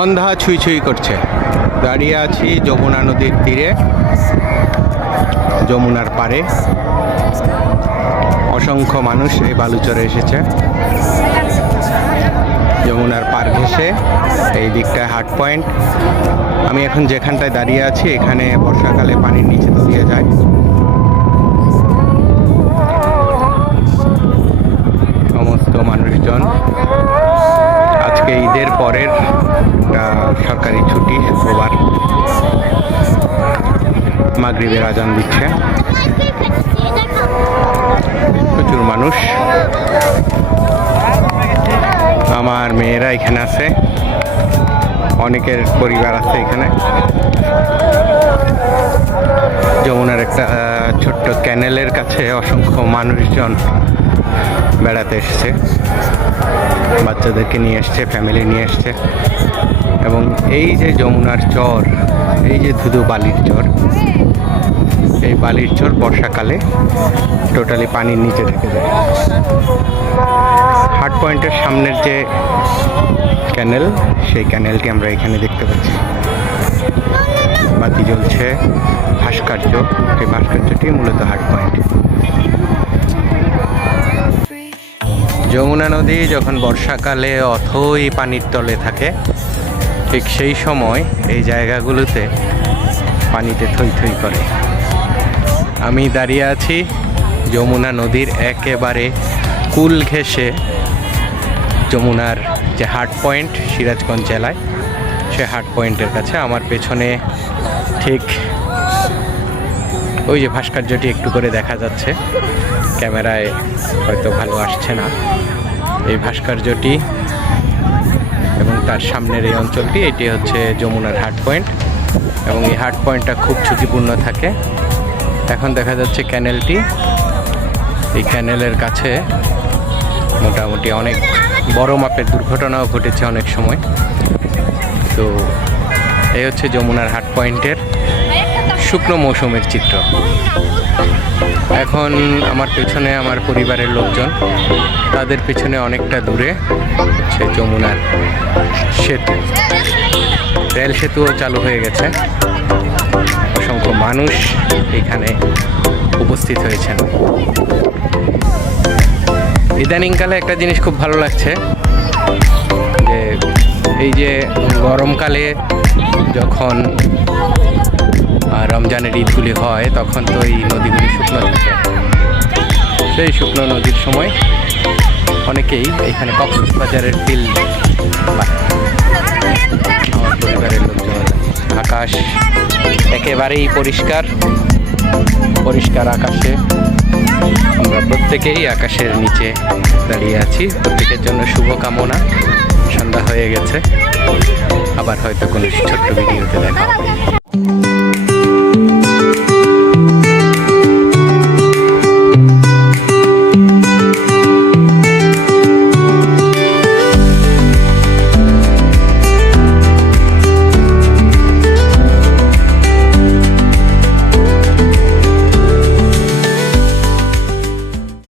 সন্ধ্যা ছুঁই ছুঁই করছে। দাঁড়িয়ে আছি যমুনা নদীর তীরে, যমুনার পাড়ে। অসংখ্য মানুষ এই বালুচরে এসেছে। যমুনার পার ঘেসে এই দিকটায় হাট পয়েন্ট। আমি এখন যেখানটায় দাঁড়িয়ে আছি, এখানে বর্ষাকালে পানির নিচে তলিয়ে যায়। সরকারি ছুটি, শুক্রবার। মাগরিবের আজান দিচ্ছে। প্রচুর মানুষ। আমার মেয়েরা এখানে আছে। অনেকের পরিবার আছে এখানে। যমুনার একটা ছোট্ট ক্যানেলের কাছে অসংখ্য মানুষজন বেড়াতে এসছে। বাচ্চাদেরকে নিয়ে এসছে ফ্যামিলি নিয়ে এসছে। এবং এই যে যমুনার চর, এই যে ধুধু বালির চর, এই বালির চর বর্ষাকালে টোটালি পানির নিচে থেকে যায়। হার্ট পয়েন্টের সামনের যে ক্যানেল সেই ক্যানেলটি আমরা এখানে দেখতে পাচ্ছি। বাতি জ্বলছে। ভাস্কর্য। এই ভাস্কর্যটি মূলত হার্ট পয়েন্ট। যমুনা নদী যখন বর্ষাকালে অথই পানির তলে থাকে, ঠিক সেই সময় এই জায়গাগুলোতে পানিতে থই থই করে। আমি দাঁড়িয়ে আছি যমুনা নদীর একেবারে কুল ঘেঁষে যমুনার যে হার্ট পয়েন্ট সিরাজগঞ্জ জেলায়। সে হার্ট পয়েন্টের কাছে। আমার পেছনে ঠিক ওই যে ভাস্কর্যটি একটু করে দেখা যাচ্ছে। ক্যামেরায় হয়তো ভালো আসছে না। এই ভাস্কর্যটি এবং তার সামনের এই অঞ্চলটি, এটি হচ্ছে যমুনার হার্ট পয়েন্ট এবং এই হার্ট পয়েন্টটা খুব ঝুঁকিপূর্ণ থাকে। এখন দেখা যাচ্ছে ক্যানেলটি। এই ক্যানেলের কাছে মোটামুটি অনেক বড় মাপের দুর্ঘটনাও ঘটেছে অনেক সময়। এই হচ্ছে যমুনার হাট পয়েন্টের শুকনো মৌসুমের চিত্র। এখন আমার পেছনে আমার পরিবারের লোকজন, তাদের পেছনে অনেকটা দূরে হচ্ছে যমুনার সেতু। রেল সেতুও চালু হয়ে গেছে। অসংখ্য মানুষ এখানে উপস্থিত হয়েছেন। ইদানিংকালে একটা জিনিস খুব ভালো লাগছে, যে এই যে গরমকালে যখন রমজানের ঈদগুলি হয়, তখন তো এই নদীগুলি শুকনো থাকে। সেই শুকনো নদীর সময় অনেকেই এখানে কক্সবাজারের ফিল আমার পরিবারের লোকজন, আকাশ একেবারেই পরিষ্কার পরিষ্কার আকাশে। আমরা প্রত্যেকেই আকাশের নিচে দাঁড়িয়ে আছি। প্রত্যেকের জন্য শুভকামনা। সন্ধ্যা হয়ে গেছে। আবার হয়তো কোনো ছোট্ট ভিডিওতে দেখা হবে।